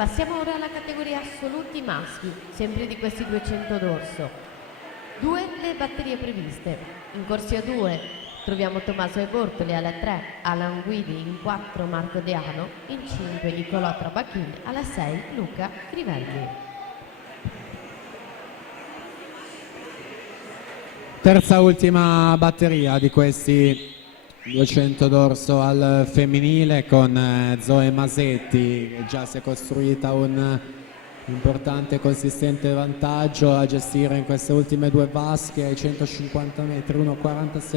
Passiamo ora alla categoria assoluti maschi, sempre di questi 200 d'orso. 2 le batterie previste. In corsia 2 troviamo Tommaso E. Bortoli alla 3, Alan Guidi, in 4 Marco Deano, in 5 Nicolò Trabachin, alla 6 Luca Crivelli. Terza ultima batteria di questi 200 d'orso al femminile, con Zoe Masetti, che già si è costruita un importante e consistente vantaggio a gestire in queste ultime due vasche ai 150 metri, 1,46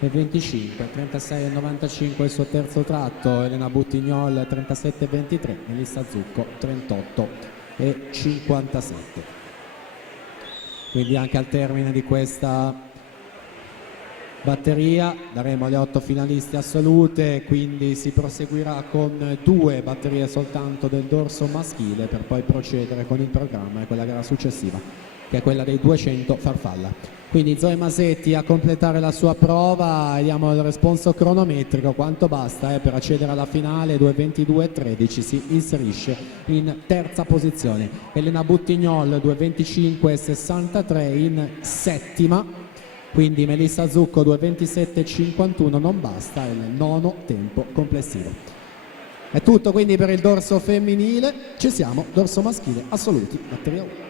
e 25, 36 e 95 il suo terzo tratto, Elena Buttignol 37 e 23, Melissa Zucco 38 e 57. Quindi anche al termine di questa batteria daremo le 8 finaliste assolute, quindi si proseguirà con 2 batterie soltanto del dorso maschile per poi procedere con il programma e con la gara successiva, che è quella dei 200 farfalla. Quindi Zoe Masetti a completare la sua prova, vediamo il responso cronometrico, quanto basta per accedere alla finale, 2:22,13, si inserisce in terza posizione. Elena Buttignol 2:25,63 in settima. Quindi Melissa Zucco 2:27,51 non basta, è il nono tempo complessivo. È tutto quindi per il dorso femminile, ci siamo, dorso maschile assoluti, batteria 1.